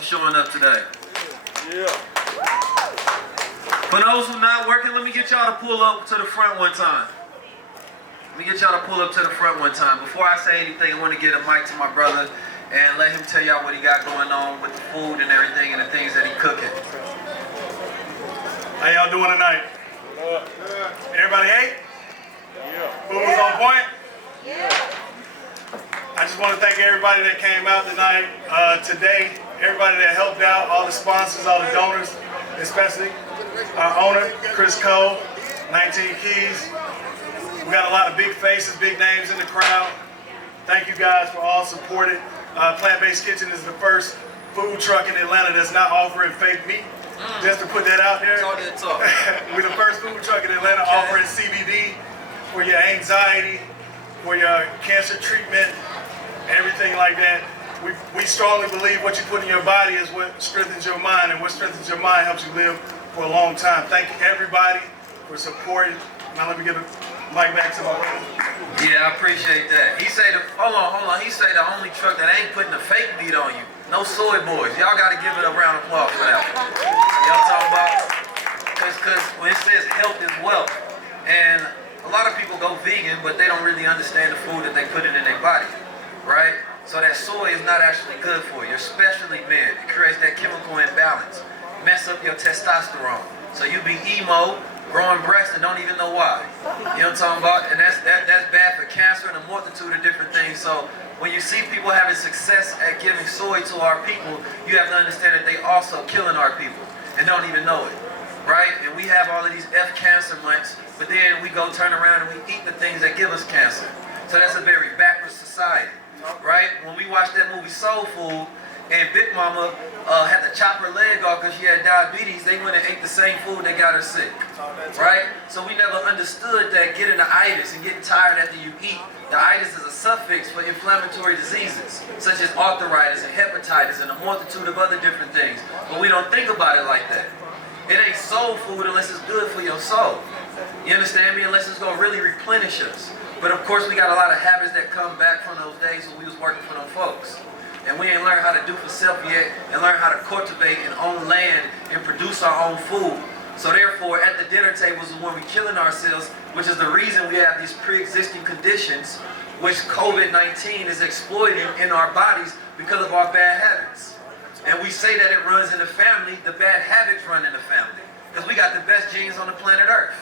for showing up today. Yeah. For those who not working, let me get y'all to pull up to the front one time. Let me get y'all to pull up to the front one time. Before I say anything, I want to get a mic to my brother and let him tell y'all what he got going on with the food and everything and the things that he cooking. How y'all doing tonight? Everybody ate? Yeah. Food was on point? Yeah. I just want to thank everybody that came out tonight, today, everybody that helped out, all the sponsors, all the donors, especially our owner, Chris Cole, 19 Keys. We got a lot of big faces, big names in the crowd. Thank you guys for all supporting. Plant-Based Kitchen is the first food truck in Atlanta that's not offering fake meat. Just to put that out there. We're the first food truck in Atlanta offering CBD for your anxiety, for your cancer treatment, everything like that. We strongly believe what you put in your body is what strengthens your mind, and what strengthens your mind helps you live for a long time. Thank you everybody for supporting. Now let me get a mic back to my brother. Yeah, I appreciate that. He say hold on. He say the only truck that ain't putting the fake meat on you. No soy boys. Y'all got to give it a round of applause for that. Y'all talking about? Because when it says health is wealth, and a lot of people go vegan, but they don't really understand the food that they put in their body, right? So that soy is not actually good for you, especially men. It creates that chemical imbalance, mess up your testosterone. So you be emo, growing breasts and don't even know why. You know what I'm talking about? And that's bad for cancer and a multitude of different things. So when you see people having success at giving soy to our people, you have to understand that they also killing our people and don't even know it, right? And we have all of these F cancer months, but then we go turn around and we eat the things that give us cancer. So that's a very backwards society, right? When we watched that movie Soul Food, and Big Mama had to chop her leg off because she had diabetes, they went and ate the same food that got her sick, right? So we never understood that getting the itis and getting tired after you eat. The itis is a suffix for inflammatory diseases, such as arthritis and hepatitis and a multitude of other different things. But we don't think about it like that. It ain't soul food unless it's good for your soul. You understand me? Unless it's going to really replenish us. But of course, we got a lot of habits that come back from those days when we was working for them folks. And we ain't learned how to do for self yet and learn how to cultivate and own land and produce our own food. So therefore, at the dinner tables is when we're killing ourselves, which is the reason we have these pre-existing conditions, which COVID-19 is exploiting in our bodies because of our bad habits. And we say that it runs in the family, the bad habits run in the family. Because we got the best genes on the planet Earth.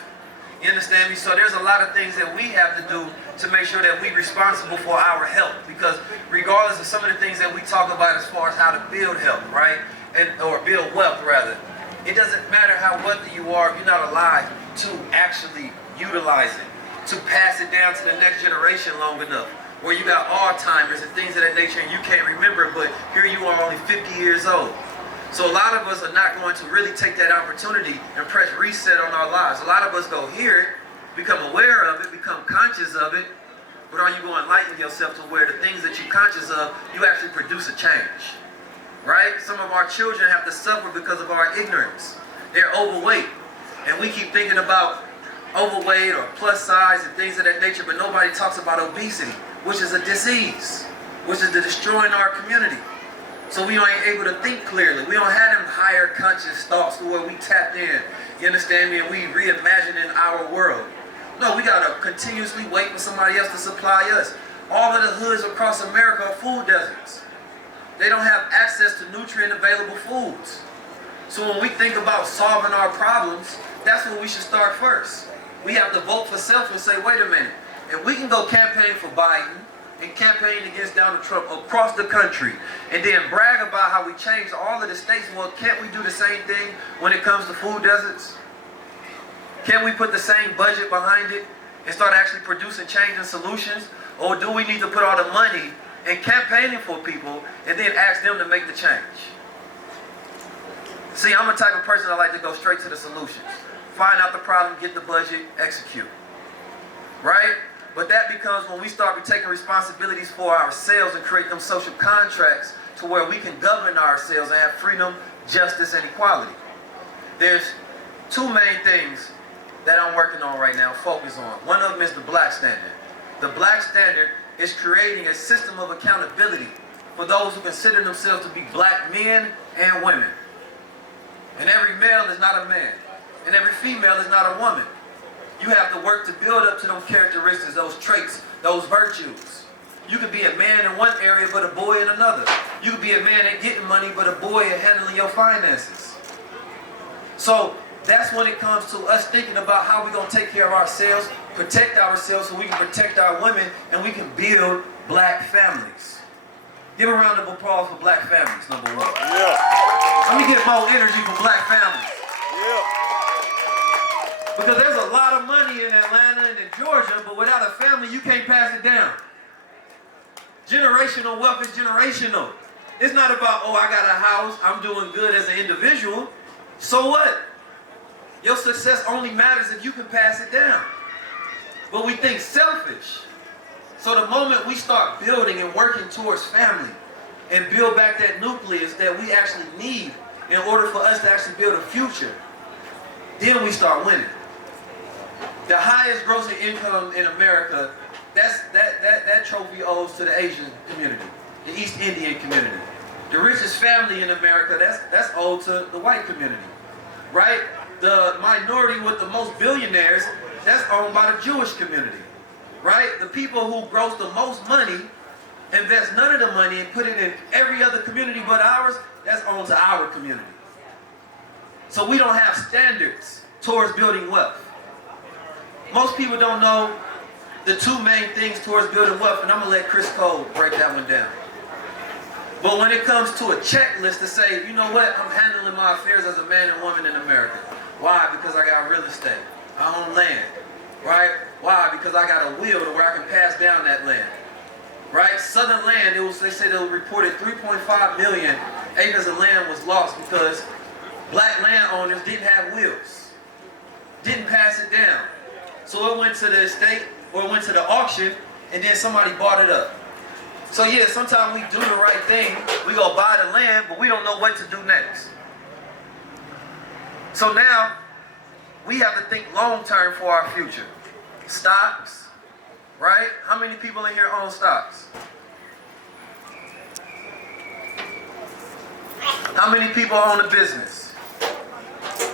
You understand me? So there's a lot of things that we have to do to make sure that we're responsible for our health. Because regardless of some of the things that we talk about as far as how to build health, right? Or build wealth, rather. It doesn't matter how wealthy you are if you're not alive to actually utilize it, to pass it down to the next generation long enough. Where you got Alzheimer's and things of that nature and you can't remember, but here you are only 50 years old. So a lot of us are not going to really take that opportunity and press reset on our lives. A lot of us go hear it, become aware of it, become conscious of it, but are you going to enlighten yourself to where the things that you're conscious of, you actually produce a change, right? Some of our children have to suffer because of our ignorance. They're overweight, and we keep thinking about overweight or plus size and things of that nature, but nobody talks about obesity, which is a disease, which is destroying our community. So we ain't able to think clearly. We don't have them higher conscious thoughts to where we tapped in, you understand me, and we reimagining our world. No, we gotta continuously wait for somebody else to supply us. All of the hoods across America are food deserts. They don't have access to nutrient available foods. So when we think about solving our problems, that's where we should start first. We have to vote for self and say, wait a minute, if we can go campaign for Biden, and campaign against Donald Trump across the country, and then brag about how we changed all of the states, well, can't we do the same thing when it comes to food deserts? Can't we put the same budget behind it and start actually producing change and solutions? Or do we need to put all the money in campaigning for people and then ask them to make the change? See, I'm the type of person that like to go straight to the solutions. Find out the problem, get the budget, execute. Right? But that becomes when we start taking responsibilities for ourselves and create them social contracts to where we can govern ourselves and have freedom, justice, and equality. There's two main things that I'm working on right now, focus on. One of them is the Black Standard. The Black Standard is creating a system of accountability for those who consider themselves to be black men and women. And every male is not a man. And every female is not a woman. You have to work to build up to those characteristics, those traits, those virtues. You could be a man in one area, but a boy in another. You could be a man at getting money, but a boy at handling your finances. So that's when it comes to us thinking about how we're going to take care of ourselves, protect ourselves so we can protect our women, and we can build black families. Give a round of applause for black families, number one. Yeah. Let me get more energy for black families. Yeah. Because there's a lot of money in Atlanta and in Georgia, but without a family, you can't pass it down. Generational wealth is generational. It's not about, oh, I got a house, I'm doing good as an individual. So what? Your success only matters if you can pass it down. But we think selfish. So the moment we start building and working towards family and build back that nucleus that we actually need in order for us to actually build a future, then we start winning. The highest grossing income in America, that trophy owes to the Asian community, the East Indian community. The richest family in America, that's owed to the white community, right? The minority with the most billionaires, that's owned by the Jewish community, right? The people who gross the most money, invest none of the money and put it in every other community but ours, that's owned to our community. So we don't have standards towards building wealth. Most people don't know the two main things towards building wealth, and I'm going to let Chris Cole break that one down. But when it comes to a checklist to say, you know what, I'm handling my affairs as a man and woman in America. Why? Because I got real estate. I own land. Right? Why? Because I got a will to where I can pass down that land. Right? Southern land, they said it was reported 3.5 million acres of land was lost because black landowners didn't have wills. Didn't pass it down. So it went to the estate or it went to the auction and then somebody bought it up. So yeah, sometimes we do the right thing, we go buy the land, but we don't know what to do next. So now, we have to think long term for our future. Stocks, right? How many people in here own stocks? How many people own a business?